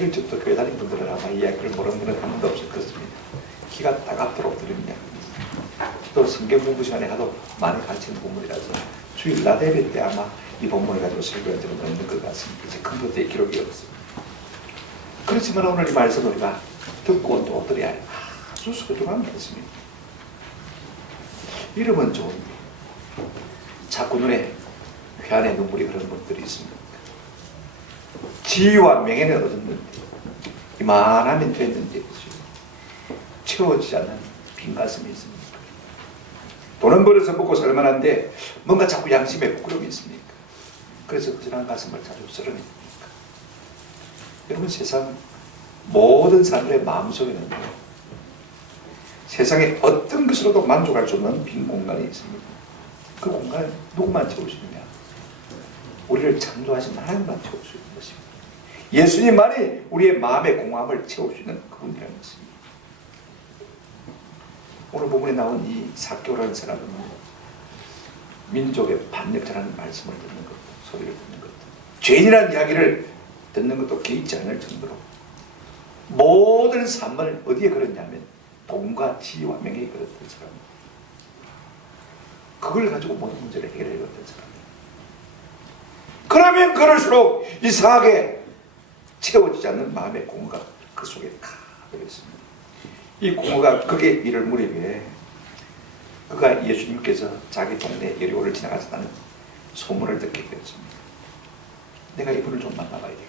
이런 적도 교회 다니는 분들은 아마 이 이야기를 모르는 분은 한 번도 없을 것입니다. 기가 따갑도록 들으냐. 또 성경 공부 시간에 하도 많이 가르치는 본문이라서 주일 낮 예배 때 아마 이 본문을 가지고 설교한 적은 없는 것 같습니다. 이제 컴퓨터에 기록이 없습니다. 그렇지만 오늘 이 말씀 우리가 듣고 또 들어야 아주 소중한 말씀입니다. 이름은 좋은데 자꾸 눈에 회한의 눈물이 흐르는 분들이 있습니다. 지위와 명예는 얻었는데 이만하면 됐는데 채워지지 않는 빈 가슴이 있습니까? 돈은 벌어서 먹고 살만한데 뭔가 자꾸 양심에 부끄러움이 있습니까? 그래서 허전한 가슴을 자주 쓸어냅니까? 여러분, 세상 모든 사람들의 마음속에는 세상에 어떤 것으로도 만족할 수 없는 빈 공간이 있습니다. 그 공간을 누구만 채우시느냐? 우리를 창조하신 하나님만 채울 수 있는 것입니다. 예수님만이 우리의 마음의 공허함을 채울 수 있는 그분이라는 것입니다. 오늘 본문에 나온 이 삭개오라는 사람은 민족의 반역자라는 말씀을 듣는 것, 소리를 듣는 것, 죄인이라는 이야기를 듣는 것도 개의치 않을 정도로 모든 삶을 어디에 걸었냐면 돈과 지위와 명예에 걸었던 사람입니다. 그걸 가지고 모든 문제를 해결해 줬던 사람입니다. 그러면 그럴수록 이상하게 채워지지 않는 마음의 공허가 그 속에 가득 있습니다. 이 공허가 극에 이를 무렵에 그가 예수님께서 자기 동네 여리고를 지나가셨다는 소문을 듣게 되었습니다. 내가 이분을 좀 만나봐야 되겠다.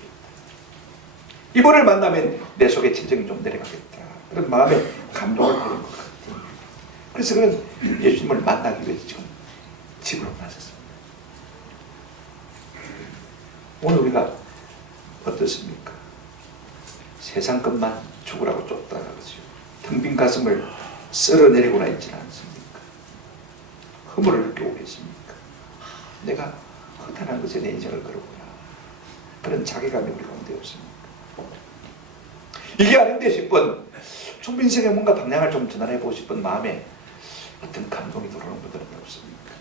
이분을 만나면 내 속에 진정이 좀 내려가겠다. 그런 마음에 감동을 받은 것 같아요. 그래서 그는 예수님을 만나기 위해서 지금 집으로 나섰습니다. 오늘 우리가 어떻습니까? 세상 것만 죽으라고 쫓다가죠. 텅 빈 가슴을 쓸어내리고나 있지는 않습니까? 허물을 느끼고 계십니까? 내가 허탄한 것에 내 인생을 걸었구나. 그런 자괴감이 우리 가운데 없습니까? 이게 아닌데 싶은 좀 인생에 뭔가 방향을 좀 전환해보고 싶은 마음에 어떤 감동이 들어오는 분들은 없습니까?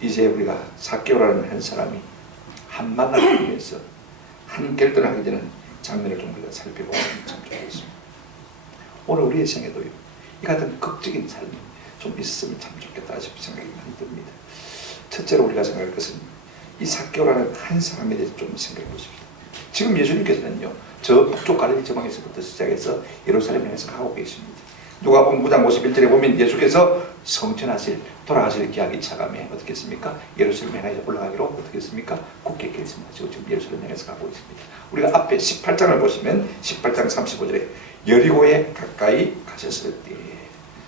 이제 우리가 삭개오라는 한 사람이 한 만남을 위해서 한 결단을 하게 되는 장면을 좀 우리가 살펴보면 참 좋겠습니다. 오늘 우리의 생에도요, 이 같은 극적인 삶이 좀 있었으면 참 좋겠다 싶은 생각이 많이 듭니다. 첫째로 우리가 생각할 것은 이 삭개오라는 한 사람에 대해서 좀 생각해 보십시오. 지금 예수님께서는요, 저 북쪽 갈릴리 지방에서부터 시작해서 예루살렘에 향해서 가고 계십니다. 누가복음 9장 51절에 보면 예수께서 성천하실, 돌아가실 기약이 차감해 어떻게 했습니까? 예루살렘에 향해서 올라가기로 어떻게 했습니까? 굳게 결심을 하시고 지금 예루살렘에 향해서 가고 있습니다. 우리가 앞에 18장을 보시면 18장 35절에 여리고에 가까이 가셨을 때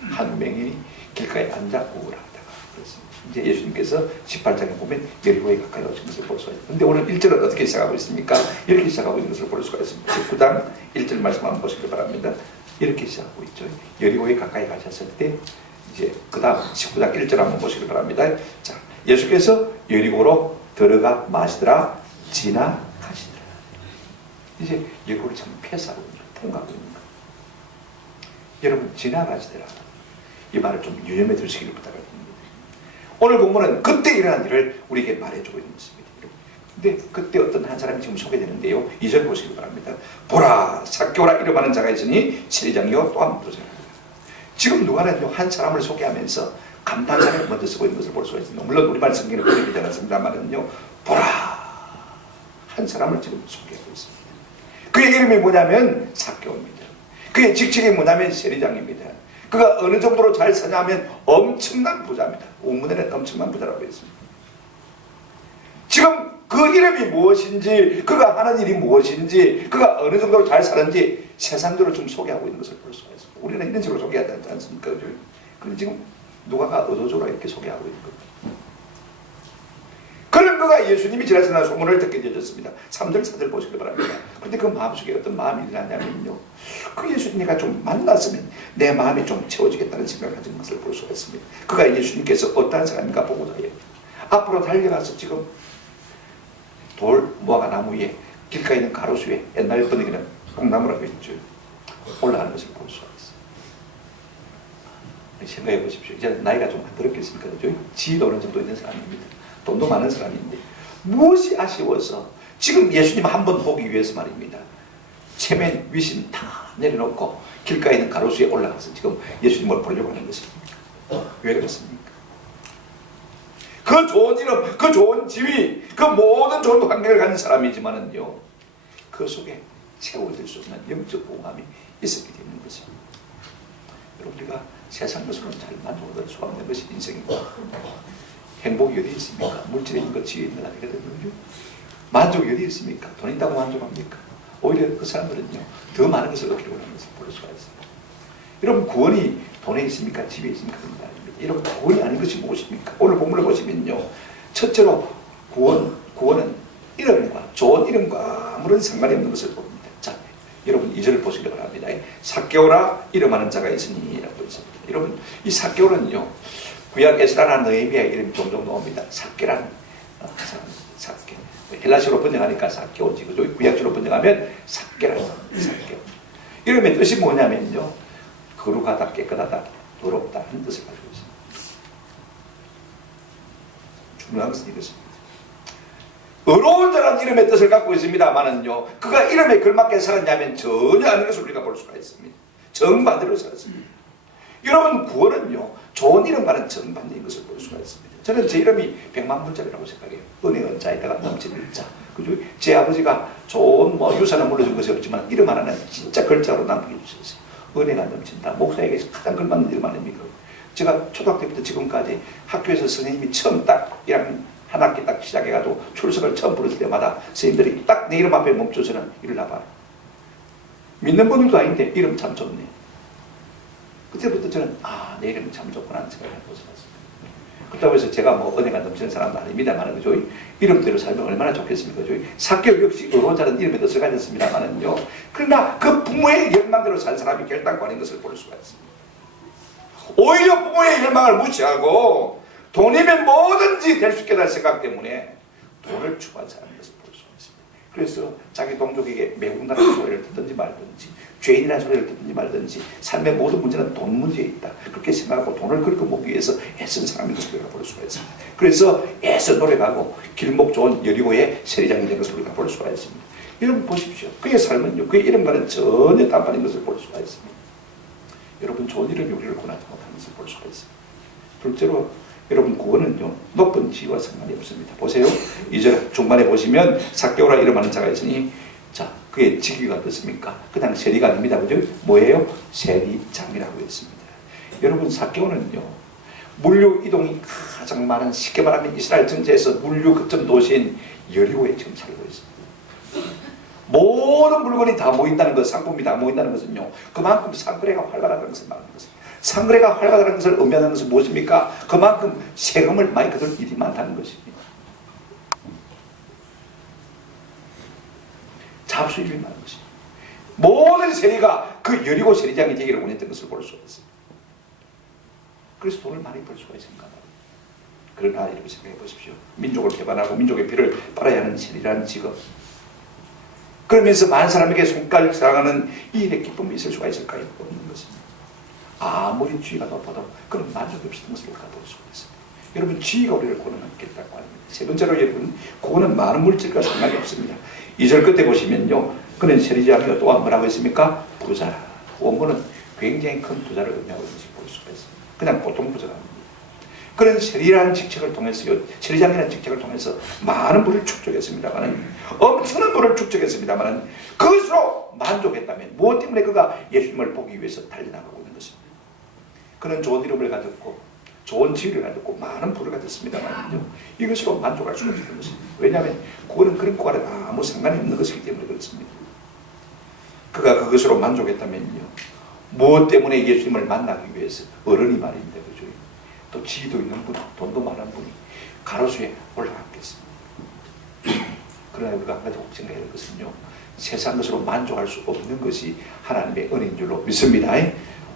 한 명이 길가에 앉아 우울하다가 그렇습니다. 이제 예수님께서 18장에 보면 여리고에 가까이 오신 것을 볼 수가 있습니다. 그런데 오늘 1절은 어떻게 시작하고 있습니까? 이렇게 시작하고 있는 것을 볼 수가 있습니다. 19장 1절 말씀 한번 보시기 바랍니다. 이렇게 시작하고 있죠. 여리고에 가까이 가셨을 때 이제 그 다음 19장 1절 한번 보시기 바랍니다. 자, 예수께서 여리고로 들어가 마시더라 지나가시더라. 이제 여리고를 참 패스하고 있는 거예요. 통과하고 있는 거예요. 여러분, 지나가시더라. 이 말을 좀 유념해 두시기를 부탁드립니다. 오늘 본문은 그때 일어난 일을 우리에게 말해주고 있는 것입니다. 근데 그때 어떤 한 사람이 지금 소개되는데요. 2절 보시기 바랍니다. 보라, 삭개오라 이름하는 자가 있으니 세리장이요 또 한 부자라. 지금 누가는요, 한 사람을 소개하면서 감탄사를 먼저 쓰고 있는 것을 볼 수가 있습니다. 물론 우리말 성경에 그렇게 되지 않습니다만은요, 보라, 한 사람을 지금 소개하고 있습니다. 그의 이름이 뭐냐면 삭개오입니다. 그의 직책이 뭐냐면 세리장입니다. 그가 어느 정도로 잘 사냐면 엄청난 부자입니다. 원문에는 엄청난 부자라고 했습니다. 지금 그 이름이 무엇인지, 그가 하는 일이 무엇인지, 그가 어느 정도로 잘 사는지 세상적으로 좀 소개하고 있는 것을 볼 수가 있습니다. 우리는 이런 식으로 소개하지 않습니까? 그런데 지금 누가가 의도적으로 이렇게 소개하고 있는 겁니다. 그런 그가 예수님이 지나치는 소문을 듣게 되었습니다. 3절 4절 보시기 바랍니다. 그런데 그 마음속에 어떤 마음이 일어나냐면요, 그 예수님과 좀 만났으면 내 마음이 좀 채워지겠다는 생각을 가진 것을 볼 수가 있습니다. 그가 예수님께서 어떠한 사람인가 보고자 해요. 앞으로 달려가서 지금 돌 무화과 나무 위에 길가에 있는 가로수 위에, 옛날 분위기는 뽕나무라고 했죠, 올라가는 것을 볼 수가 있어요. 생각해 보십시오. 이제 나이가 좀 들었겠습니까? 지위도 어느 정도 있는 사람입니다. 돈도 많은 사람인데 무엇이 아쉬워서 지금 예수님 한 번 보기 위해서 말입니다. 체면 위신 다 내려놓고 길가에 있는 가로수에 올라가서 지금 예수님을 보려고 하는 것입니다. 왜 그렇습니까? 그 좋은 이름, 그 좋은 지위, 그 모든 좋은 환경을 가진 사람이지만은요, 그 속에 채워질 수 없는 영적 공감이 있었기 때문인 것입니다. 여러분, 우리가 세상 것으로는 잘 만족을 수 없는 것이 인생입니다. 행복이 어디 있습니까? 물질의 것, 지위에 있는 거거든요. 만족이 어디 있습니까? 돈 있다고 만족합니까? 오히려 그 사람들은요, 더 많은 것을 얻기로 하는 것을 볼 수가 있습니다. 여러분, 구원이 돈에 있습니까? 집에 있습니까? 그런 거 아닙니다. 여러분, 구원이 아닌 것이 무엇입니까? 오늘 본문을 보시면요, 첫째로 구원은 이름과, 좋은 이름과 아무런 상관이 없는 것을 봅니다. 자, 여러분 2절을 보시기 바랍니다. 삭개오라 이름하는 자가 있으니 라고 있습니다. 여러분, 이 삭개오는요, 구약 에스라나 느헤미야의 이름이 종종 나옵니다. 삭개라는 삭개. 헬라시로 번역하니까 삭개오지. 그죠? 구약시로 번역하면 삭개라는 삭개오. 이름의 뜻이 뭐냐면요, 거룩하다, 깨끗하다, 더럽다 하는 뜻을 가지고 있습니다. 중요한 것은 이것입니다. 의로운 자라는 이름의 뜻을 갖고 있습니다만은요, 그가 이름에 걸맞게 살았냐면 전혀 아닌 것을 우리가 볼 수가 있습니다. 정반대로 살았습니다. 여러분, 구원은요, 좋은 이름과는 정반대인 것을 볼 수가 있습니다. 저는 제 이름이 백만불자라고 생각해요. 은혜의 자에다가 넘치는 자. 그죠? 제 아버지가 좋은 유산을 물려준 것이 없지만 이름 하나는 진짜 글자로 남겨주셨어요. 은혜가 넘친다. 목사에게서 가장 걸맞는 이름 아닙니까? 제가 초등학교 때부터 지금까지 학교에서 선생님이 처음 딱 1학년 한 학기 딱 시작해가지고 출석을 처음 부르실 때마다 선생님들이 딱 내 이름 앞에 멈춰서는 일어나봐. 믿는 분들도 아닌데 이름 참 좋네. 그때부터 저는 내 이름이 참 좋구나 하는 생각을 해보고 살았습니다. 그렇다고 해서 제가 은혜가 넘치는 사람도 아닙니다만, 그죠? 이름대로 살면 얼마나 좋겠습니까? 그죠? 삭개오 역시 의로운 자는 이름의 뜻을 가졌습니다만은요, 그러나 그 부모의 열망대로 산 사람이 결단권인 것을 볼 수가 있습니다. 오히려 부모의 열망을 무시하고 돈이면 뭐든지 될 수 있겠다는 생각 때문에 돈을 추구한 사람인 것을 볼 수가 있습니다. 그래서 자기 동족에게 매국나라는 소리를 듣든지 말든지, 죄인이라는 소리를 듣든지 말든지, 삶의 모든 문제는 돈 문제에 있다, 그렇게 생각하고 돈을 그렇게 모으기 위해서 애쓴 사람인 것을 우리가 볼 수가 있습니다. 그래서 애써 노력하고 길목 좋은 여리고의 세리장이 된 것을 우리가 볼 수가 있습니다. 여러분 보십시오. 그의 삶은요, 그의 이름과는 전혀 딴판인 것을 볼 수가 있습니다. 여러분, 좋은 이름이 우리를 권하지 못하는 것을 볼 수가 있습니다. 둘째로, 여러분, 구원은요, 높은 지위와 상관이 없습니다. 보세요. 2절 중반에 보시면 삭개오라 이름하는 자가 있으니, 자, 그의 직위가 어떻습니까? 그냥 세리가 아닙니다. 그죠? 뭐예요? 세리장이라고 했습니다. 여러분, 삭개오는요, 물류 이동이 가장 많은, 쉽게 말하면 이스라엘 전체에서 물류 거점 도시인 여리고에 지금 살고 있습니다. 모든 물건이 다 모인다는 것, 상품이 다 모인다는 것은요, 그만큼 상거래가 활발하다는 것을 말하는 것입니다. 상거래가 활발하다는 것을 의미하는 것은 무엇입니까? 그만큼 세금을 많이 거둘 일이 많다는 것입니다. 잡수입이 많은 것입니다. 모든 세리가 그 여리고 세리장이 되기를 원했던 것을 볼 수가 있습니다. 그래서 돈을 많이 벌 수가 있습니다. 그러나 이렇게 생각해 보십시오. 민족을 배반하고 민족의 피를 빨아야 하는 세리라는 직업, 그러면서 많은 사람에게 손가락 사랑하는 이 일의 기쁨이 있을 수가 있을까요? 없는 것입니다. 아무리 지위가 높아도 그런 만족이 없었던 것을 우리가 볼 수가 있습니다. 여러분, 지위가 우리를 고난하겠다고 합니다. 세 번째로, 여러분, 구원은 많은 물질과 상관이 없습니다. 2절 끝에 보시면요, 그는 세리장이요 또한 뭐라고 했습니까? 부자라. 원문은 굉장히 큰 부자를 의미하고 있는 것을 볼 수가 있습니다. 그냥 보통 부자가 아닙니다. 그런 세리라는 직책을 통해서요, 세리장이라는 직책을 통해서 많은 부를 축적했습니다만은, 엄청난 부를 축적했습니다만은, 그것으로 만족했다면 무엇 때문에 그가 예수님을 보기 위해서 달려나가고 있는 것입니다. 그는 좋은 이름을 가졌고 좋은 지위를 가졌고 많은 부를 가졌습니다만요, 이것으로 만족할 수가 없는 것입니다. 왜냐하면 구원은 그런 것과는 아무 상관이 없는 것이기 때문에 그렇습니다. 그가 그것으로 만족했다면요, 무엇 때문에 예수님을 만나기 위해서, 어른이 말입니다. 그죠? 또 지위도 있는 분, 돈도 많은 분이 가로수에 올라갔겠습니다. 그러나 우리가 한 가지 꼭 생각해야 될 것은요, 세상 것으로 만족할 수 없는 것이 하나님의 은혜인 줄로 믿습니다.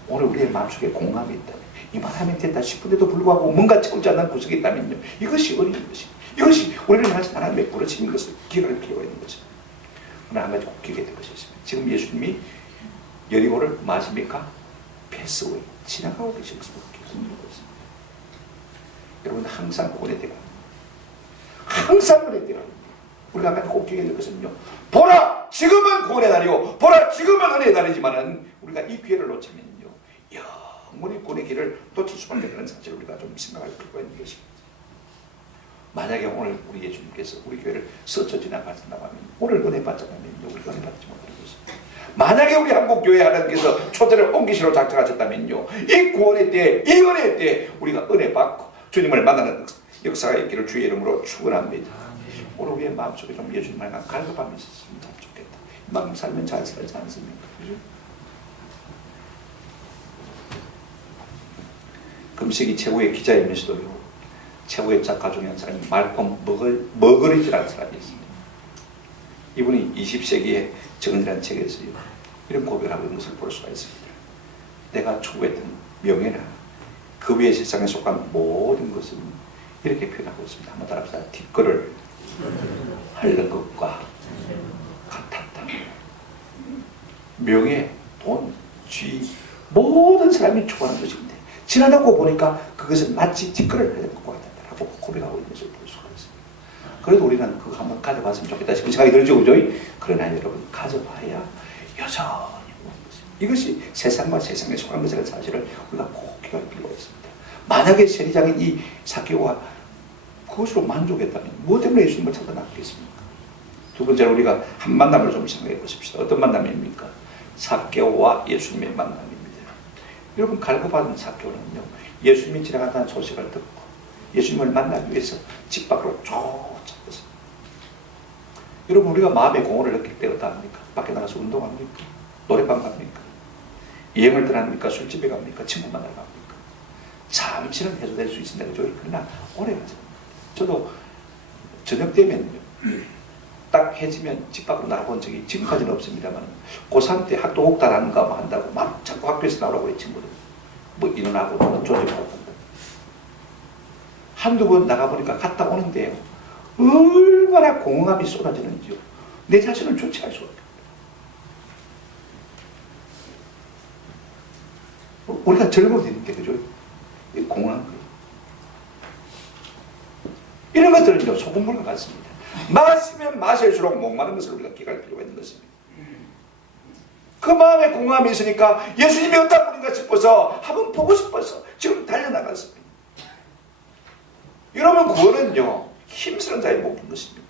오늘 우리의 마음속에 공감이 있다면, 이만하면 됐다 싶은데도 불구하고 뭔가 채우지 않는 구석이 있다면요, 이것이 은혜인 것입니다. 이것이 우리를 향하신 하나님의 부르심인 것을 기억할 필요가 있는 것입니다. 오늘 한 가지 꼭 기억해야 될 것이 있습니다. 지금 예수님이 여리고를 마십니까? 패스웨이, 지나가고 계신 것을 기억하는 것입니다. 여러분, 항상 구원의 때가, 항상 은혜의 때가, 우리가 한가지 꼭 기억해야 될 것은요, 보라 지금은 구원의 날이요 보라 지금은 은혜의 날이지만은 우리가 이 기회를 놓치면요 영원히 구원의 길을 놓칠 수밖에 없는 사실을 우리가 좀 생각할 필요가 있는 것입니다. 만약에 오늘 우리 예수님께서 우리 교회를 스쳐 지나가신다고 하면 오늘 은혜 받자면요 우리가 은혜 받지 못할 것입니다. 만약에 우리 한국교회 하나님께서 초대를 옮기시러 작정하셨다면요 이 구원의 때에 이 은혜의 때에 우리가 은혜 받고 주님을 만나는 역사가 있기를 주의 이름으로 축원합니다. 오늘 우리의 마음속에 좀 예수님을 갈급함이 있었으면 참 좋겠다. 이만큼 살면 잘 살지 않습니까? 그죠? 금식이 최고의 기자이면서도요 최고의 작가 중에 한 사람이 말콤 머거리즈라는 사람이 있습니다. 이분이 20세기에 정은이라는 책에서요 이런 고백을 하고 있는 것을 볼 수가 있습니다. 내가 추구했던 명예나 그 외의 세상에 속한 모든 것은 이렇게 표현하고 있습니다. 한번 따라합시다. 뒷거를 하려는 것과 같았다. 명예, 돈, 쥐 모든 사람이 추구하는 것인데 지나가고 보니까 그것은 마치 뒷거를 하려는 것과 같았다라고 고백하고 있는 것을 볼 수가 있습니다. 그래도 우리는 그거 한번 가져봤으면 좋겠다 싶은 생각이 들죠, 그죠? 그러나 여러분 가져봐야 여전히 이것이 세상과 세상에 속한 것이라는 사실을 우리가 꼭 기억할 필요가 있습니다. 만약에 세리장인 이 삭개오가 그것으로 만족했다면 무엇 때문에 예수님을 찾아 나갔겠습니까? 두 번째로 우리가 한 만남을 좀 생각해 보십시다. 어떤 만남입니까? 삭개오와 예수님의 만남입니다. 여러분 갈급한 삭개오는요 예수님이 지나간다는 소식을 듣고 예수님을 만나기 위해서 집 밖으로 쫓아갔습니다. 여러분 우리가 마음의 공허를 느낄 때 어떠합니까? 밖에 나가서 운동합니까? 노래방 갑니까? 여행을 떠납니까? 술집에 갑니까? 친구 만나러 갑니까? 잠시는 해소될 수 있습니다. 그죠? 그러나 오래 가죠. 저도 저녁 되면요 딱 해지면 집 밖으로 나가본 적이 지금까지는 없습니다만 고3 때 학도 옥달하는가 뭐 한다고 막 자꾸 학교에서 나오라고 그래 친구들 뭐 인원하고 뭐 조직하고 한두 번 나가보니까 갔다 오는데요 얼마나 공허함이 쏟아지는지요 내 자신을 조치할 수가 없어요. 우리가 젊어지는데 그죠? 공허한 거예요. 이런 것들은요 소금물과 같습니다. 마시면 마실수록 목마른 것을 우리가 기억할 필요가 있는 것입니다. 그 마음에 공허함이 있으니까 예수님이 어떤 분인가 싶어서 한번 보고 싶어서 지금 달려나갔습니다. 여러분 구원은요 힘쓰는 자의 몫인 것입니다.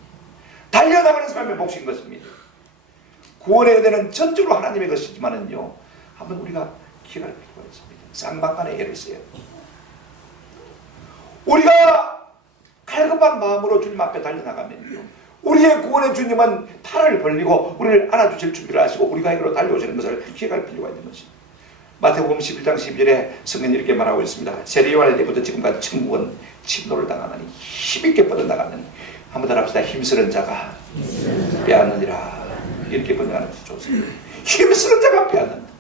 달려나가는 사람의 몫인 것입니다. 구원의 은혜는 전적으로 하나님의 것이지만은요 한번 우리가 기억할 필요가 있습니다. 쌍방간의 예를 써요. 우리가 갈급한 마음으로 주님 앞에 달려나가면요 우리의 구원의 주님은 팔을 벌리고 우리를 안아주실 준비를 하시고 우리가 이리로 달려오시는 것을 기억할 필요가 있는 것입니다. 마태복음 11장 12절에 성경이 이렇게 말하고 있습니다. 세례요한의 때부터 지금까지 천국은 침노를 당하나니 힘있게 뻗어나가는 한번 따라합시다. 힘쓰는 자가 빼앗느니라. 이렇게 번역하는 것이 좋습니다. 힘쓰는 자가 빼앗는다.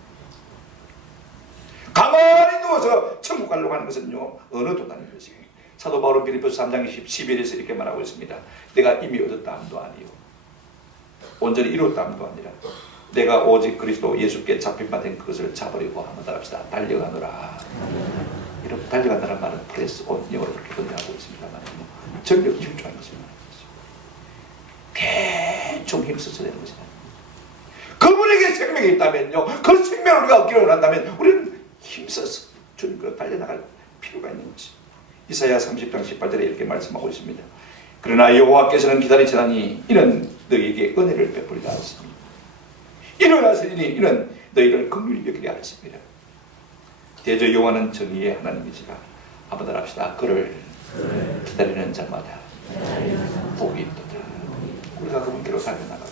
가만히 누워서 천국 가려고 하는 것은요 어느 도단인 것이에요. 사도 바울은 빌립보서 3장 11절에서 이렇게 말하고 있습니다. 내가 이미 얻었다 함도 아니요 온전히 이뤘다 함도 아니라 내가 오직 그리스도 예수께 잡힌바된 그것을 잡으려고 한번 따라합시다. 달려가노라. 이렇게 달려간다는 말은 프레스 온 영어로 그렇게 번역하고 있습니다만 전력 질주하는 것을 말하는 것이죠. 대충 힘써서 되는 것이 아닙니다. 그분에게 생명이 있다면요 그 생명을 우리가 얻기를 원한다면 우리는 힘써서 주님께로 달려나갈 필요가 있는 것입니다. 이사야 30장 18절에 이렇게 말씀하고 있습니다. 그러나 여호와께서는 기다리시다니 이는 너희에게 은혜를 베풀리라 하십니다. 일어나시니 이는 너희를 긍휼히 여기려 하십니다. 대저 여호와는 정의의 하나님이시라. 한번 더 합시다. 그를 기다리는 자마다 복이 있도다. 우리가 그분께로 달려나가고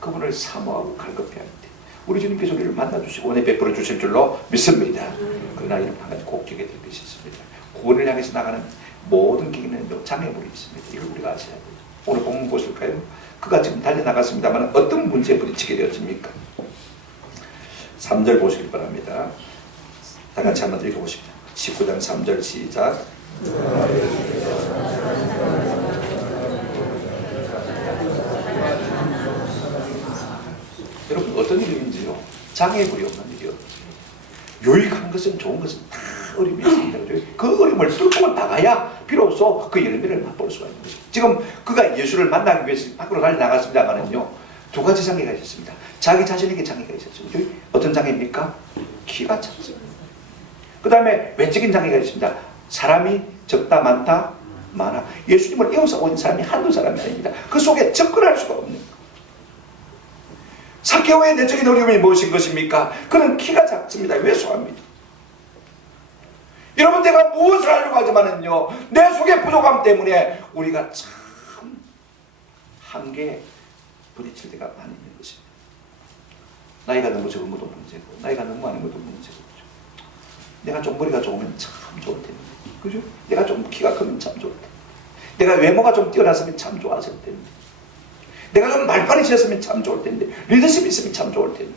그분을 사모하고 갈급해야 합니다. 우리 주님께서 우리를 만나주시고 은혜 베풀어 주실 줄로 믿습니다. 그러나 이런 한 가지 꼭 기억해야 될 것이 있습니다. 구원을 향해서 나가는 모든 길에는 장애물이 있습니다. 이걸 우리가 아셔야 돼요. 오늘 본문 보실까요? 그가 지금 달려나갔습니다만 어떤 문제에 부딪히게 되었습니까? 3절 보시기 바랍니다. 다 같이 한번 읽어보십시오. 19장 3절 시작. 여러분 어떤 일인지요? 장애물이 없는 일이요. 유익한 것은 좋은 것은 다 어려움이 있습니다. 그 어려움을 뚫고 나가야 비로소 그 열매를 맛볼 수가 있는 것입니다. 지금 그가 예수를 만나기 위해서 밖으로 달려 나갔습니다만은요, 두 가지 장애가 있었습니다. 자기 자신에게 장애가 있었습니다. 어떤 장애입니까? 키가 작습니다. 그 다음에 외적인 장애가 있습니다. 사람이 적다 많다 많아. 예수님을 이어서 온 사람이 한두 사람이 아닙니다. 그 속에 접근할 수가 없는 거예요. 삭개오의 내적인 어려움이 무엇인 것입니까? 그는 키가 작습니다. 왜소합니다. 여러분, 내가 무엇을 하려고 하지만은요, 내 속의 부족함 때문에 우리가 참 한계에 부딪힐 때가 많이 있는 것입니다. 나이가 너무 적은 것도 문제고, 나이가 너무 많은 것도 문제고, 내가 좀 머리가 좋으면 참 좋을 텐데, 그죠? 내가 좀 키가 크면 참 좋을 텐데, 내가 외모가 좀 뛰어났으면 참 좋았을 텐데, 내가 좀 말빨이셨으면 참 좋을 텐데, 리더십이 있으면 참 좋을 텐데.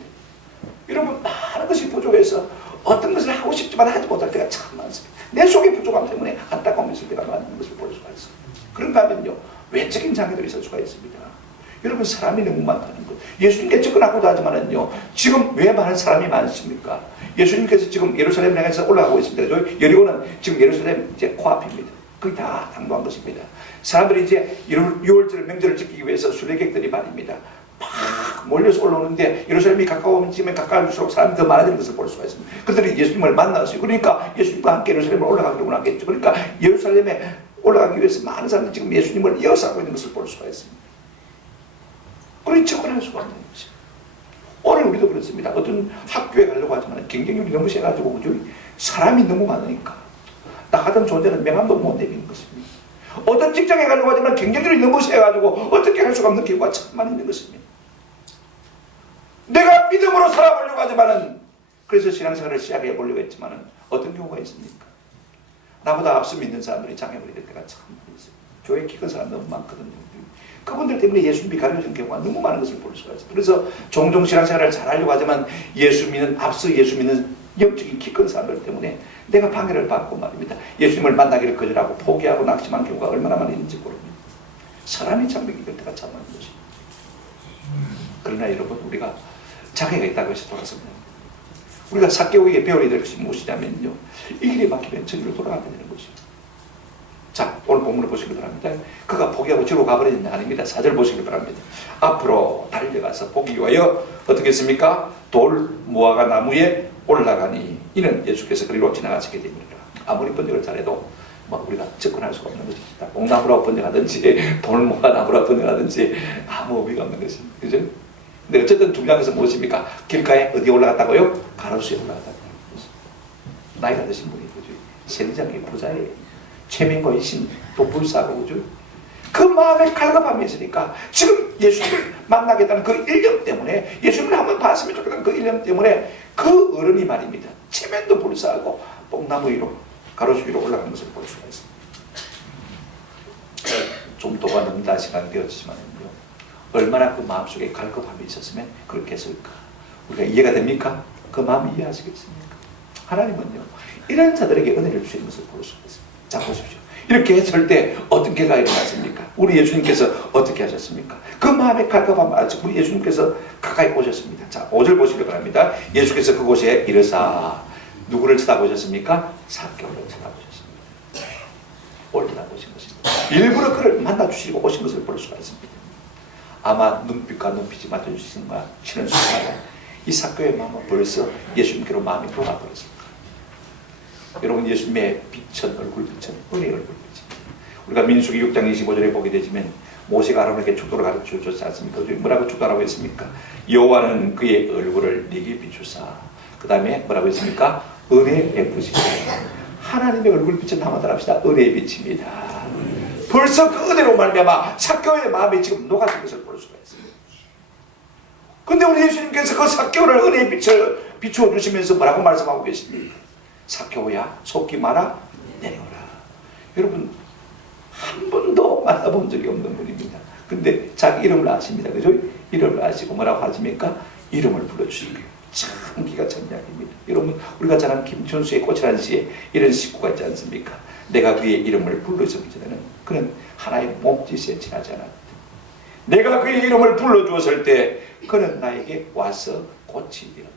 여러분, 많은 것이 부족해서 어떤 것을 하고 싶지만 하지 못할 때가 참 많습니다. 내 속의 부족함 때문에 안타까움이 있을 때가 많은 것을 볼 수가 있습니다. 그런가 하면요, 외적인 장애도 있을 수가 있습니다. 여러분, 사람이 너무 많다는 것. 예수님께 접근하고도 하지만은요, 지금 왜 많은 사람이 많습니까? 예수님께서 지금 예루살렘 향해서 올라가고 있습니다. 여리고는 지금 예루살렘 이제 코앞입니다. 거의 다 당도한 것입니다. 사람들이 이제 6월절 명절을 지키기 위해서 순례객들이 말입니다. 막 몰려서 올라오는데 예루살렘이 가까워지면 가까워질수록 사람이 더 많아지는 것을 볼 수가 있습니다. 그들이 예수님을 만났어요. 그러니까 예수님과 함께 예루살렘을 올라가기로 하겠죠. 그러니까 예루살렘에 올라가기 위해서 많은 사람들이 지금 예수님을 이어서 하고 있는 것을 볼 수가 있습니다. 그러니 접근할 수가 없는 것입니다. 오늘 우리도 그렇습니다. 어떤 학교에 가려고 하지만 경쟁률이 너무 세가지고 사람이 너무 많으니까 나 같은 존재는 명함도 못 내미는 것입니다. 어떤 직장에 가려고 하지만 경쟁률이 너무 세가지고 어떻게 할 수가 없는 경우가 참 많이 있는 것입니다. 내가 믿음으로 살아보려고 하지만은, 그래서 신앙생활을 시작해 보려고 했지만은 어떤 경우가 있습니까? 나보다 앞서 믿는 사람들이 장애물이 될 때가 참 많이 있어요. 교회 키 큰 사람 너무 많거든요. 그분들 때문에 예수님이 가려진 경우가 너무 많은 것을 볼 수가 있어요. 그래서 종종 신앙생활을 잘하려고 하지만 앞서 예수 믿는 영적인 키 큰 사람들 때문에 내가 방해를 받고 말입니다. 예수님을 만나기를 거절하고 포기하고 낙심하는 경우가 얼마나 많이 있는지 모릅니다. 사람이 장벽이 될 때가 참 많은 것입니다. 그러나 여러분, 우리가 장애가 있다고 해서 돌아섭니다. 우리가 삭개오에게 배워야 될 것이 무엇이냐면요, 이 길이 막히면 저기로 돌아가야 되는 것입니다. 자, 오늘 본문을 보시기 바랍니다. 그가 포기하고 저로 가버리는 게 아닙니다. 4절 보시기 바랍니다. 앞으로 달려가서 포기 위하여 어떻게 했습니까? 돌 무화과 나무에 올라가니 이는 예수께서 그리로 지나가시게 됩니다. 아무리 번역을 잘해도 우리가 접근할 수가 없는 것입니다. 뽕나무라고 번역하든지 돌무화과 나무라고 번역하든지 아무 의미가 없는 것입니다. 그죠? 근데 어쨌든 중요한 무엇입니까? 길가에 어디에 올라갔다고요? 가로수에 올라갔다고요. 나이가 드신 분이 그죠? 세리장의 부자예요. 최면과 이신 또 불사하고 그죠? 그 마음에 갈급함이 있으니까 지금 예수님을 만나겠다는 그 일념 때문에, 예수님을 한번 봤으면 좋겠다는 그 일념 때문에 그 어른이 말입니다. 체면도 불사하고 뽕나무 위로, 가로수 위로 올라가는 것을 볼 수가 있습니다. 좀 도가 넘다 시간이 되었지만요, 얼마나 그 마음속에 갈급함이 있었으면 그렇게 했을까? 우리가 이해가 됩니까? 그 마음 이해하시겠습니까? 하나님은요, 이런 자들에게 은혜를 주시는 것을 볼 수가 있습니다. 자, 보십시오. 이렇게 했을 때 어떤 개가 일어났습니까? 우리 예수님께서 어떻게 하셨습니까? 그 마음에 갈급함 알죠? 우리 예수님께서 가까이 오셨습니다. 자, 5절 보시기 바랍니다. 예수께서 그곳에 이르사 누구를 쳐다보셨습니까? 삭개오를 쳐다보셨습니다. 올려다보신 것입니다. 일부러 그를 만나주시고 오신 것을 볼 수가 있습니다. 아마 눈빛과 눈빛이 맞춰주시는 거야. 치는 순간 이 삭개오의 마음은 벌써 예수님께로 마음이 돌아버렸습니다. 여러분, 예수님의 빛은 얼굴빛은 은혜의 얼굴빛입니다. 우리가 민수기 6장 25절에 보게 되지만 모세가 아론에게 축도를 가르쳐 줬지 않습니까? 뭐라고 축도하라고 했습니까? 여호와는 그의 얼굴을 네게 비추사. 그 다음에 뭐라고 했습니까? 은혜의 빛이다. 하나님의 얼굴빛은 남아들 합시다. 은혜의 빛입니다. 벌써 그 은혜로 말미암아 삭개오의 마음이 지금 녹아진 것을 볼 수가 있습니다. 근데 우리 예수님께서 그 삭개오를 은혜의 빛을 비추어 주시면서 뭐라고 말씀하고 계십니까? 삭개오야, 속기 마라, 내려오라. 여러분, 한 번도 만나본 적이 없는 분입니다. 근데 자기 이름을 아십니다. 그죠? 이름을 아시고 뭐라고 하십니까? 이름을 불러주시는 거예요. 참 기가 찬 이야기입니다. 여러분, 우리가 잘 아는 김춘수의 꽃이라는 시에 이런 식구가 있지 않습니까? 내가 그의 이름을 불러주기 전에는 그는 하나의 몸짓에 지나지 않았다. 내가 그의 이름을 불러주었을 때 그는 나에게 와서 꽃이 되었다.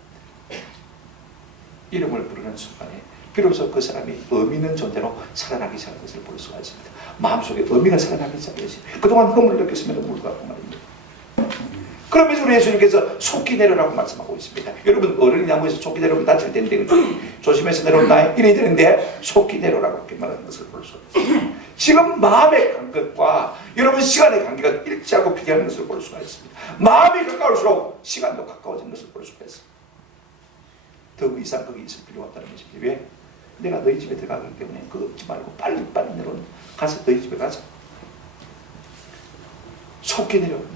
이름을 부르는 순간에 비로소 그 사람이 의미 있는 존재로 살아나기 시작한 것을 볼 수가 있습니다. 마음속에 의미가 살아나기 시작했습니다. 그동안 허물을 느꼈음에도 불구하고 말입니다. 그러면서 우리 예수님께서 속히 내려라고 말씀하고 있습니다. 여러분 어른이 나무에서 속히 내려오면 다칠 텐데 조심해서 내려온다 이래야 되는데 속히 내려라고 이렇게 말하는 것을 볼 수가 있습니다. 지금 마음의 간격과 여러분 시간의 관계가 일치하고 비교하는 것을 볼 수가 있습니다. 마음이 가까울수록 시간도 가까워지는 것을 볼 수가 있습니다. 더 이상 거기 있을 필요가 없다는 것입니다. 왜? 내가 너희 집에 들어가기 때문에 그거 얻지 말고 빨리 내려오는 가서 너희 집에 가자. 속히 내려오는.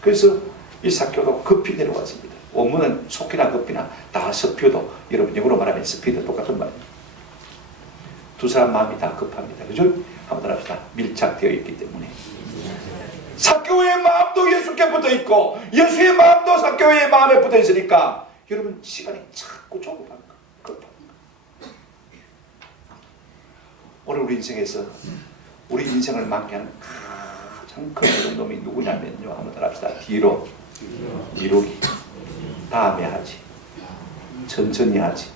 그래서 이 삭개오가 급히 내려왔습니다. 원문은 속히나 급히나 다 스피드, 여러분 영어로 말하면 스피드 똑같은 말입니다. 두 사람 마음이 다 급합니다. 그죠? 한번 합시다. 밀착되어 있기 때문에. 삭개오의 마음도 예수께 붙어 있고 예수의 마음도 삭개오의 마음에 붙어 있으니까 여러분 시간이 자꾸 조급합니다. 급합니다. 오늘 우리 인생에서 우리 인생을 막게 하는 가장 큰 놈이 누구냐면요. 한번 합시다. 미루기. 다음에 하지. 천천히 하지.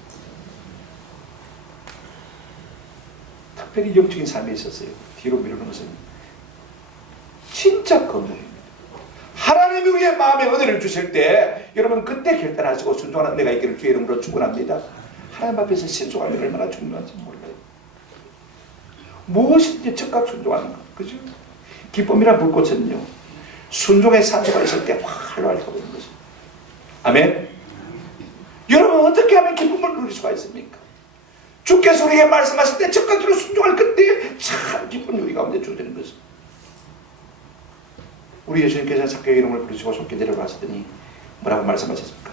특별히 영적인 삶에 있었어요. 뒤로 미루는 것은 진짜 건강입니다. 하나님이 우리의 마음에 은혜를 주실 때 여러분 그때 결단하시고 순종하는 내가 있기를 주의 이름으로 축원합니다. 하나님 앞에서 신속함이 얼마나 중요한지 몰라요. 무엇인지 즉각 순종하는 것. 그죠? 기쁨이란 불꽃은요. 순종의 산소가 있을 때 활활 타고 있는 것입니다. 아멘. 여러분 어떻게 하면 기쁨을 누릴 수가 있습니까? 주께서 우리에게 말씀하실 때 즉각으로 순종할 그때 참 기쁜 우리 가운데 주어지는 것입니다. 우리 예수님께서 삭개오의 이름을 부르시고 속히 내려가시더니 뭐라고 말씀하셨습니까?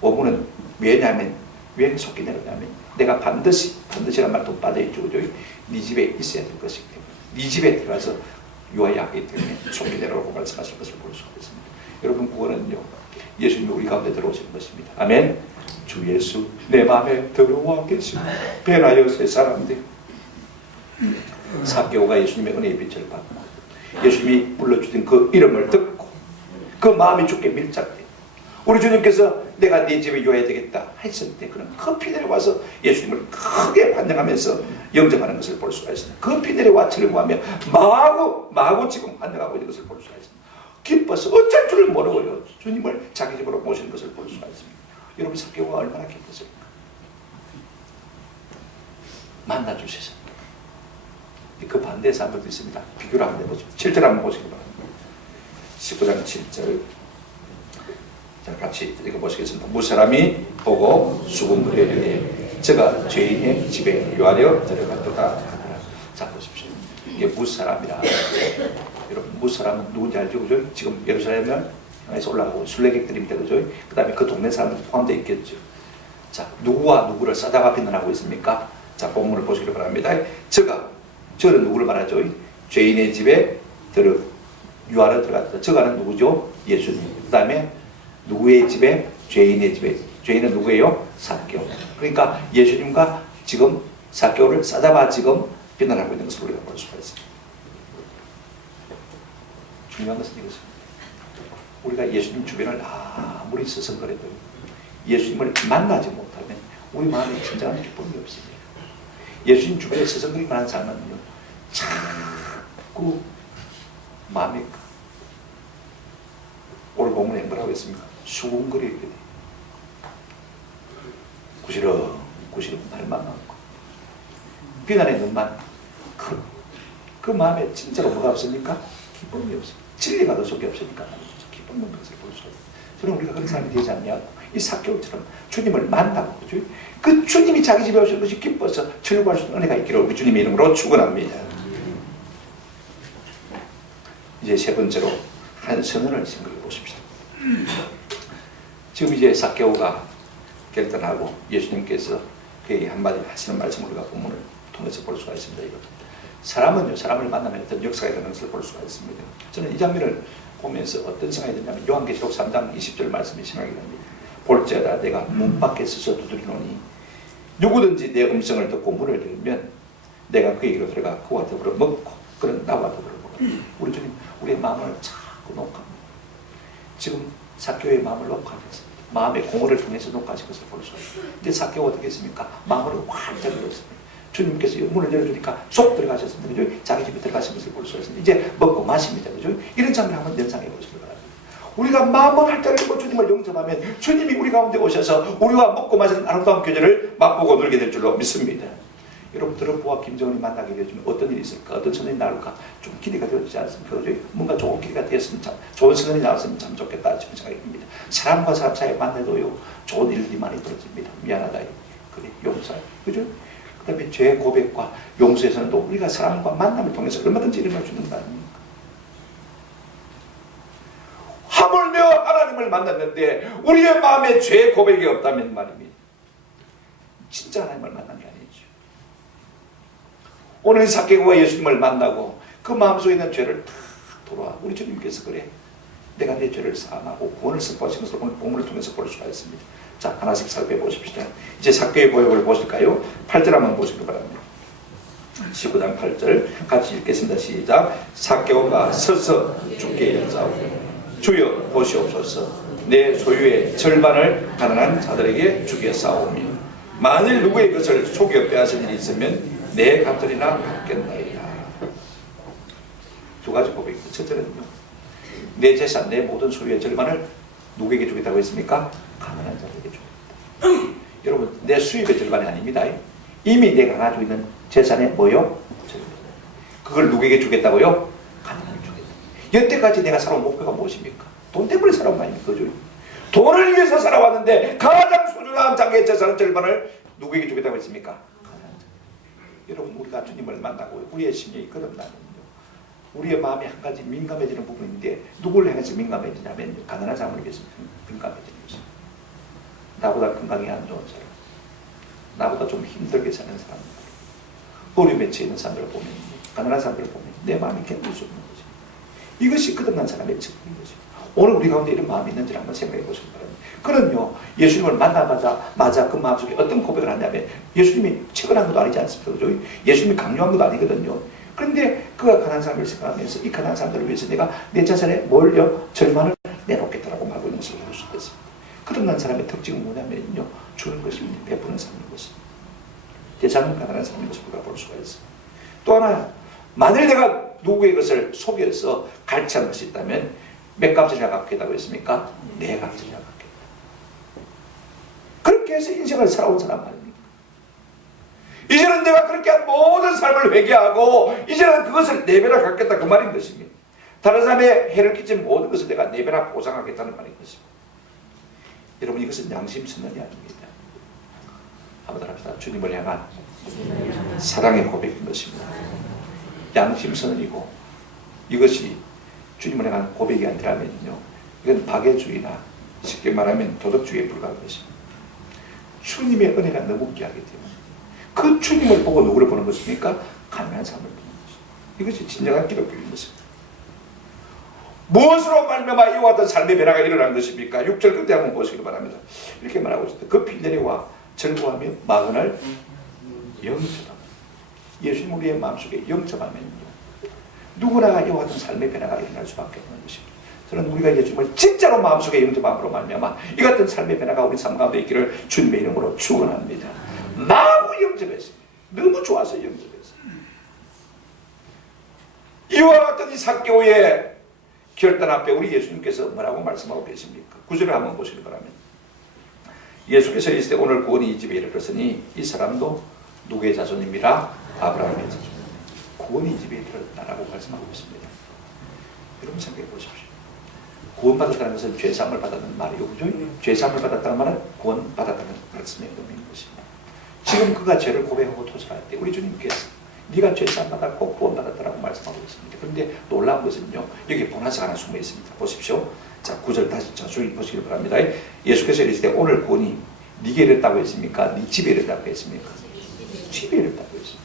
오분은 왜냐하면 왜 속히 내려가냐면 내가 반드시란 말도 빠져있죠. 네 집에 있어야 될 것이기 때문에 네 집에 들어가서 유아야 하기 때문에 속히 내려오고 말씀하실 것을 볼 수가 있습니다. 여러분 구원은요 예수님이 우리 가운데 들어오시는 것입니다. 아멘. 주 예수 내 마음에 들어와 계시고 변하여 새 사람들. 삭개오가 예수님의 은혜의 빛을 받고 예수님이 불러주신 그 이름을 듣고 그 마음이 주께 밀착돼 우리 주님께서 내가 네 집에 요해야 되겠다 했을 때 그는 급히 내려와서 예수님을 크게 환영하면서 영접하는 것을 볼 수가 있습니다. 급히 내려와 즐거워하며 마구 지금 환영하고 있는 것을 볼 수가 있습니다. 기뻐서 어쩔 줄을 모르고요 주님을 자기 집으로 모시는 것을 볼 수가 있습니다. 여러분 삭개오가 얼마나 기뻤습니까? 만나주셔서 그 반대의 사람들도 있습니다. 비교를 한번 해보죠. 7절 한번 보시기 바랍니다. 19장 7절 자 같이 읽어보시겠습니다. 무사람이 보고 수군부려 이르되 저가 죄인의 집에 유하려 들어갔도다 하더라. 자 보십시오. 이게 무사람이라 여러분 무사람은 누군지 알죠? 그죠? 지금 예루살렘을 향해서 올라가고 순례객들입니다. 그죠? 그 다음에 그 동네 사람들 포함되어 있겠죠. 자 누구와 누구를 싸다가 비난하고 있습니까? 자 본문을 보시기 바랍니다. 저는 누구를 말하죠? 죄인의 집에 유하러 들어갔다. 저가는 누구죠? 예수님. 그 다음에 누구의 집에? 죄인의 집에. 죄인은 누구예요? 삭개오. 그러니까 예수님과 지금 삭개오를 싸잡아 지금 비난하고 있는 것을 우리가 볼 수가 있습니다. 중요한 것은 이것입니다. 우리가 예수님 주변을 아무리 서성거려도 예수님을 만나지 못하면 우리 마음에 진정한 기쁨이 없습니다. 예수님 주변에 서성거리만 하는 사람은요 자꾸 마음이 오늘 본문에 뭐라고 했습니까? 수군거리게 돼. 구시렁 말만 많고 비난의 눈만 그 마음에 진짜로 뭐가 없습니까? 기쁨이 없습니다. 진리가 그 속에 없으니까 기쁨 없는 것을 볼 수가 있어요. 저는 우리가 그런 사람이 되지 않냐고 이 삭개오처럼 주님을 만나고 그 주님이 자기 집에 오신 것이 기뻐서 즐거워할 수 있는 은혜가 있기를 우리 주님의 이름으로 축원합니다. 이제 세 번째로 한 선언을 생각해 보십시다. 지금 이제 삭개오가 결단하고 예수님께서 그에게 한마디 하시는 말씀을 우리가 본문을 통해서 볼 수가 있습니다. 이거. 사람을 만나면 어떤 역사가 일어나는 것을 볼 수가 있습니다. 저는 이 장면을 보면서 어떤 생각이 드냐면 요한계시록 3장 20절 말씀이 생각이 납니다. 볼지어다 내가 문 밖에 서서 두드리노니 누구든지 내 음성을 듣고 문을 열면 내가 그에게로 들어가 그와 더불어 먹고 그는 나와 더불어 먹어. 우리 주님 우리의 마음을 자꾸 녹합니다. 지금 삭개오의 마음을 녹화하겠습니다. 마음의 공허를 통해서 녹아진 것을 볼 수 있어요. 근데 삭개오가 어떻게 했습니까? 마음을 활짝 열었습니다. 주님께서 문을 열어주니까 쏙 들어가셨습니다. 그죠? 자기 집에 들어가신 것을 볼 수 있습니다. 이제 먹고 마십니다. 그죠? 이런 장면 한번 연상해 보시기 바랍니다. 우리가 마음을 활짝 열고 주님을 영접하면 주님이 우리 가운데 오셔서 우리와 먹고 마시는 아름다운 교제를 맛보고 누리게 될 줄로 믿습니다. 여러분 드럼프와 김정은이 만나게 되어주면 어떤 일이 있을까? 어떤 선언이 나올까? 좀 기대가 되어지지 않습니까? 그죠? 뭔가 좋은 기대가 되었으면 참, 좋은 선언이 나왔으면 참 좋겠다 싶은 생각이 듭니다. 사람과 사람 사이에 만나도요 좋은 일들이 많이 벌어집니다. 미안하다, 그래, 용서해, 그죠? 그 다음에 죄 고백과 용서에서는 또 우리가 사람과 만남을 통해서 얼마든지 일어날 수 있는 거 아닙니까? 하물며 하나님을 만났는데 우리의 마음에 죄 고백이 없다면 말입니다. 진짜 하나님을 만난 게 아니죠. 오늘 삭개오가 예수님을 만나고 그 마음속에 있는 죄를 다 돌아. 우리 주님께서 그래, 내가 내 죄를 사함하고 구원을 선포하신 것을 오늘 본문을 통해서 볼 수가 있습니다. 자, 하나씩 살펴보십시다. 이제 삭개오의 고백을 보실까요? 8절 한번 보시기 바랍니다. 19장 8절 같이 읽겠습니다. 시작. 삭개오가 서서 주께 여짜오되 주여 보시옵소서, 내 소유의 절반을 가난한 자들에게 주겠사오며 만일 누구의 것을 속여 빼앗은 일이 있으면 내 값들이나 받겠나이다. 두 가지 고백입니다. 첫째는요, 내 재산, 내 모든 소유의 절반을 누구에게 주겠다고 했습니까? 가난한 자들에게 주겠다. 여러분, 내 수입의 절반이 아닙니다. 이미 내가 가지고 있는 재산의 뭐요? 절반. 그걸 누구에게 주겠다고요? 가난한 주겠다. 여태까지 내가 살아온 목표가 무엇입니까? 돈 때문에 살아온 거 아닙니까? 그죠? 돈을 위해서 살아왔는데 가장 소중한 자기의 재산의 절반을 누구에게 주겠다고 했습니까? 여러분, 우리가 주님을 만나고 우리의 심령이 거듭나면요, 우리의 마음이 한 가지 민감해지는 부분인데 누구를 향해서 민감해지냐면 가난한 사람을 위해서 민감해지는 것입니다. 나보다 건강이 안 좋은 사람, 나보다 좀 힘들게 사는 사람, 어려움에 처해 있는 사람들을 보면, 가난한 사람들을 보면 내 마음이 견딜 수 없는 것입니다. 이것이 거듭난 사람의 측면인 것입니다. 오늘 우리 가운데 이런 마음이 있는지를 한번 생각해 보시기 바랍니다. 그럼요, 예수님을 만나자마자 그 마음속에 어떤 고백을 하냐면 예수님이 책을 것도 아니지 않습니까? 그죠? 예수님이 강요한 것도 아니거든요. 그런데 그가 가난한 사람을 생각하면서 이 가난한 사람들을 위해서 내가 내 자산에 뭘요? 절반을 내놓겠다라고 말하고 있는 것을 볼 수 있습니다. 거듭난 사람의 특징은 뭐냐면요, 주는 것입니다. 베푸는 사람인 것입니다. 대상은 가난한 사람인 것을 우리가 볼 수가 있습니다. 또 하나, 만일 내가 누구의 것을 속여서 갈취한 것이 있다면 몇 값을이나 갚겠다고 했습니까? 네 값을이나 갚겠다. 그렇게 해서 인생을 살아온 사람 아닙니까? 이제는 내가 그렇게 한 모든 삶을 회개하고 이제는 그것을 네 배나 갚겠다, 그 말인 것입니다. 다른 사람의 해를 끼친 모든 것을 내가 네 배나 보상하겠다는 말인 것입니다. 여러분, 이것은 양심 선언이 아닙니다. 한번 합시다. 주님을 향한 사랑의 고백인 것입니다. 양심 선언이고, 이것이 주님을 향한 고백이 아니라면요, 이건 박애주의나 쉽게 말하면 도덕주의에 불과한 것입니다. 주님의 은혜가 너무 귀하기 때문에 그 주님을 보고 누구를 보는 것입니까? 가난한 사람을 보는 것입니다. 이것이 진정한 기독교인 것입니다. 무엇으로 말미암아 이와 같은 삶의 변화가 일어난 것입니까? 6절 끝에 한번 보시기 바랍니다. 이렇게 말하고 있습니다. 그 필내리와 절구하며 마흔을 영접합니다. 예수님 우리의 마음속에 영접하면요, 누구나 이와 같은 삶의 변화가 일어날 수밖에 없는 것입니다. 저는 우리가 예수님을 진짜로 마음속에 영접함으로 말미암아 이 같은 삶의 변화가 우리 삶 가운데 있기를 주님의 이름으로 축원합니다. 마구 영접했습니다. 너무 좋아서 영접했습니다. 이와 같은 이 삭개오의 결단 앞에 우리 예수님께서 뭐라고 말씀하고 계십니까? 9절을 한번 보시기 바랍니다. 예수께서 이르시되 오늘 구원이 이 집에 이르렀으니 이 사람도 누구의 자손입니라? 아브라함의 자손. 구원이 이 집에 이르렀다라고 말씀하고 있습니다. 여러분 생각해 보십시오. 구원받았다는 것은 죄사함을 받았다는 말이요, 그죠? 죄사함을 받았다는 말은 구원받았다는 말씀의 의미인 것입니다. 지금 그가 죄를 고백하고 토설할 때 우리 주님께서 네가 죄사함 받았고 구원받았다라고 말씀하고 있습니다. 그런데 놀라운 것은요, 여기 보너스가 하나 숨어 있습니다. 보십시오. 자, 9절 다시 자주 보시길 바랍니다. 예수께서 이르시되 오늘 구원이 네게 이르렀다고 했습니까? 네 집에 이르렀다고 했습니까? 집에 이르렀다고 했습니다.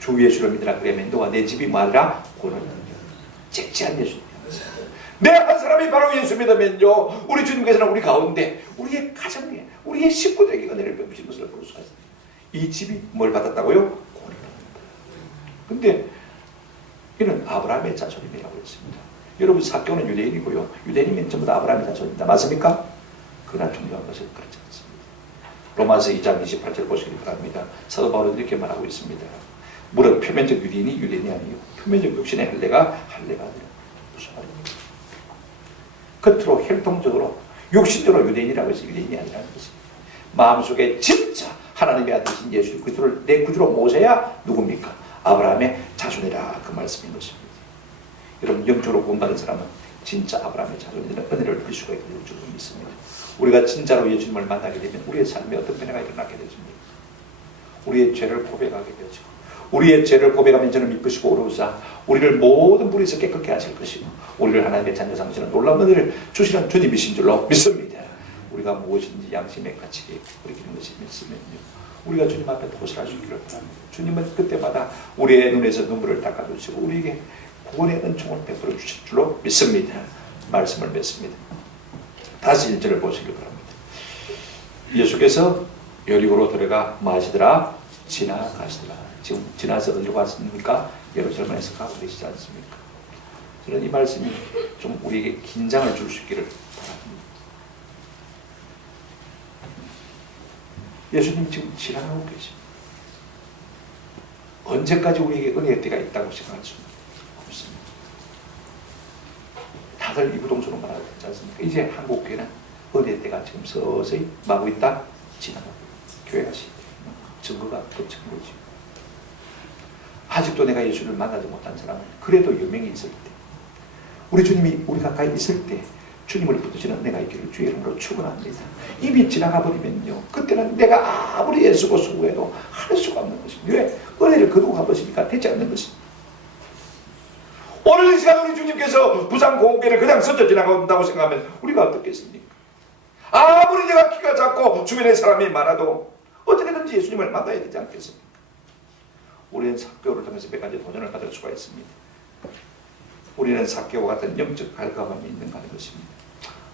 주 예수를 믿으라 그러면 너와 내 집이 뭐하리라? 구원을 얻으리라. 잭지한 예수님. 내 한 사람이 바로 예수 믿으면요, 우리 주님께서는 우리 가운데 우리의 가정에 우리의 식구들에게 은혜를 베푸신 것을 볼 수가 있습니다. 이 집이 뭘 받았다고요? 구원을 받았다. 근데 이는 아브라함의 자손임이라고 했습니다. 여러분, 삭개오는 유대인이고요, 유대인이면 전부 다 아브라함의 자손입니다. 맞습니까? 그러나 중요한 것은 그렇지 않습니다. 로마서 2장 28절 보시기 바랍니다. 사도 바울은 이렇게 말하고 있습니다. 무릇 표면적 유대인이 유대인이 아니요 표면적 육신의 할례가 할례가 아니라. 무슨 말입니까? 겉으로 혈통적으로 육신적으로 유대인이라고 해서 유대인이 아니라는 것입니다. 마음속에 진짜 하나님의 아들이신 예수 그리스도를 내 구주로 모셔야 누굽니까? 아브라함의 자손이라 그 말씀인 것입니다. 여러분 영적으로 구원받은 사람은 진짜 아브라함의 자손이라는 은혜를 누릴 수가 있는 줄 믿습니다. 우리가 진짜로 예수님을 만나게 되면 우리의 삶에 어떤 변화가 일어나게 되십니까? 우리의 죄를 고백하게 되죠. 우리의 죄를 고백하면 저는 믿으시고 오르사 우리를 모든 불에서 깨끗게 하실 것이고 우리를 하나님의 자녀 삼으시는 놀라운 은혜를 주시는 주님이신 줄로 믿습니다. 우리가 무엇인지 양심에 갇히게 버리는 것이 믿으면요 우리가 주님 앞에 도설할 수 있기를 바랍니다. 주님은 그때마다 우리의 눈에서 눈물을 닦아주시고 우리에게 구원의 은총을 베풀어 주실 줄로 믿습니다. 말씀을 맺습니다. 다시 1절을 보시기 바랍니다. 예수께서 여리고로 들어가 마시더라 지나가시더라. 지금 지나서 어디로 갔습니까? 예루살렘에서 가고 계시지 않습니까? 저는 이 말씀이 좀 우리에게 긴장을 줄 수 있기를 바랍니다. 예수님 지금 지나가고 계십니다. 언제까지 우리에게 은혜의 때가 있다고 생각할 수 없습니다. 다들 이부동성으로 말하지 않습니까? 이제 한국교회는 은혜의 때가 지금 서서히 마구 있다 지나가고 교회가 증거가 그 증거지. 아직도 내가 예수를 만나지 못한 사람은 그래도 여명이 있을 때 우리 주님이 우리 가까이 있을 때 주님을 붙드시는 내가 있기를 주의 이름으로 축원합니다. 이미 지나가 버리면요 그때는 내가 아무리 애쓰고 수고해도 할 수가 없는 것입니다. 왜? 은혜를 거두고 가버리니까 되지 않는 것입니다. 오늘 이 시간 우리 주님께서 부산공원교회를 그냥 스쳐 지나간다고 생각하면 우리가 어떻겠습니까? 아무리 내가 키가 작고 주변에 사람이 많아도 어떻게든지 예수님을 만나야 되지 않겠습니까? 우리는 삭개오를 통해서 몇 가지 도전을 받을 수가 있습니다. 우리는 삭개오와 같은 영적 갈감함이 있는가 하는 것입니다.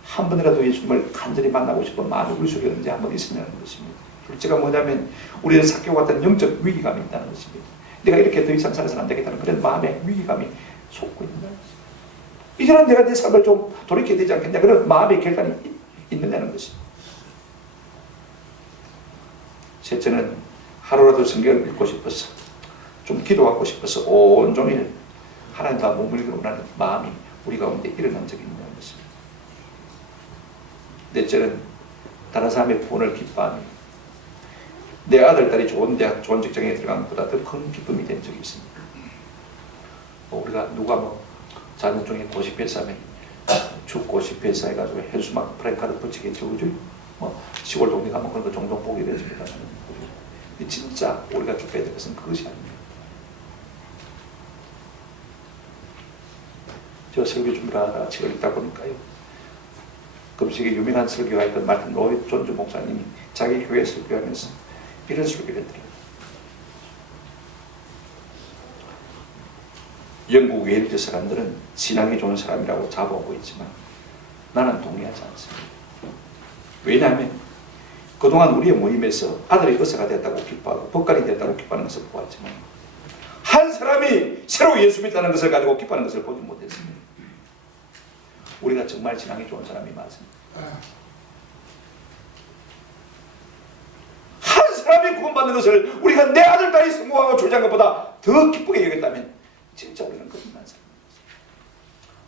한 번이라도 예수님을 간절히 만나고 싶은 마음이 우리 속에 언제 한번 있으냐는 것입니다. 둘째가 뭐냐면 우리는 삭개오와 같은 영적 위기감이 있다는 것입니다. 내가 이렇게 더 이상 살아서는 안 되겠다는 그런 마음의 위기감이 솟고 있다는 것입니다. 이제는 내가 내 삶을 좀 돌이켜야 되지 않겠냐 그런 마음의 결단이 있는다는 것입니다. 셋째는 하루라도 성경을 읽고 싶어서 좀 기도하고 싶어서 온종일 하나님과 머물기를 원하는 마음이 우리 가운데 일어난 적이 있는 것입니다. 넷째는 다른 사람의 구원을 기뻐하며 내 아들, 딸이 좋은 대학, 좋은 직장에 들어간 것보다 더 큰 기쁨이 된 적이 있습니다. 우리가 누가 자녀 중에 고시회사면 죽 고시회사 해가지고 현수막 프랜카드 붙이겠죠, 그죠? 시골 동네 가면 그런 거 종종 보게 되십니다. 진짜 우리가 죽어야 될 것은 그것이 아닙니다. 저 설교 준비를 하다가 책을 읽다 보니까요. 금식에 유명한 설교가있던 마틴 로이드 존즈 목사님이 자기 교회 설교하면서 이런 설교를 했더래요. 영국 웨일즈 사람들은 신앙이 좋은 사람이라고 자부하고 있지만 나는 동의하지 않습니다. 왜냐하면 그동안 우리의 모임에서 아들이 의사가 됐다고 기뻐하고 법관이 됐다고 기뻐하는 것을 보았지만 한 사람이 새로 예수 믿다는 것을 가지고 기뻐하는 것을 보지 못했습니다. 우리가 정말 신앙이 좋은 사람이 맞습니다. 한 사람이 구원받는 것을 우리가 내 아들 딸이 성공하고 졸지한 것보다 더 기쁘게 여겼다면 진짜 우리는 거듭난 사람입니다.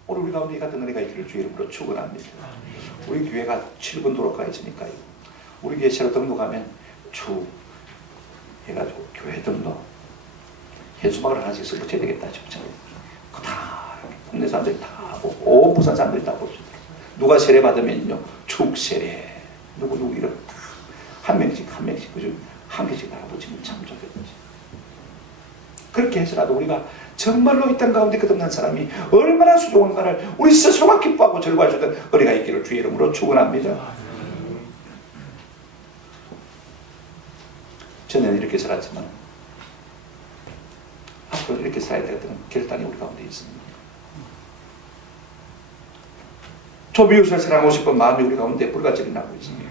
오늘 우리 가운데 이 같은 은혜가 있기를 주의 이름으로 축원합니다. 우리 교회가 7분 도로가 있으니까요. 우리 교회 새로 등록하면 주 해가지고 교회 등록 현수막을 하나씩 써 붙여야 되겠다 싶죠. 다 국내 사람들이 다 보고 온 부산 사람들이 다 봅시다. 누가 세례 받으면요 축 세례 누구 이런 한 명씩 그죠? 한 개씩 다 붙이면 참 좋겠지. 그렇게 해서라도 우리가 정말로 이 땅 가운데 거듭난 사람이 얼마나 소중한가를 우리 스스로가 기뻐하고 즐거워할 수 있는 은혜가 있기를 주의 이름으로 축원합니다. 저는 이렇게 살았지만 앞으로 이렇게 살아야 되겠다는 결단이 우리 가운데 있습니다. 저 미웃을 사랑하고 싶은 마음이 우리 가운데 불같이 나고 있습니다.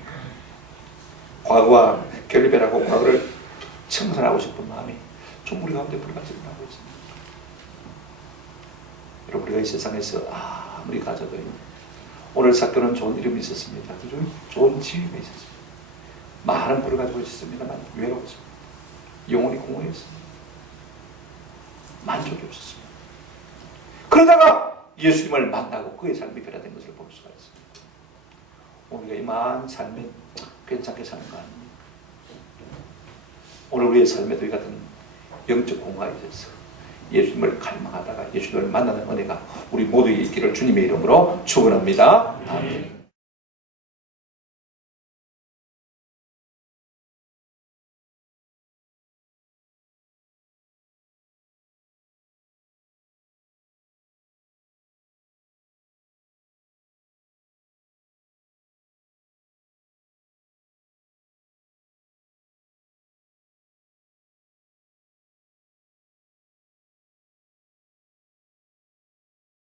과거와 결별하고 과거를 청산하고 싶은 마음이 좀 우리 가운데 불같이 나고 있습니다. 여러분 우리가 이 세상에서 아무리 가져도 오늘 삭개오는 좋은 이름이 있었습니다. 아주 좋은 지위가 있었습니다. 많은 부를 가지고 있었습니다만 외로웠습니다. 영혼이 공허했습니다. 만족이 없었습니다. 그러다가 예수님을 만나고 그의 삶이 변화된 것을 볼 수가 있습니다. 우리가 이만 삶에 괜찮게 사는 거 아닙니까? 오늘 우리의 삶에도 이 같은 영적 공허가 있어서 예수님을 갈망하다가 예수님을 만나는 은혜가 우리 모두에게 있기를 주님의 이름으로 축원합니다. 아멘.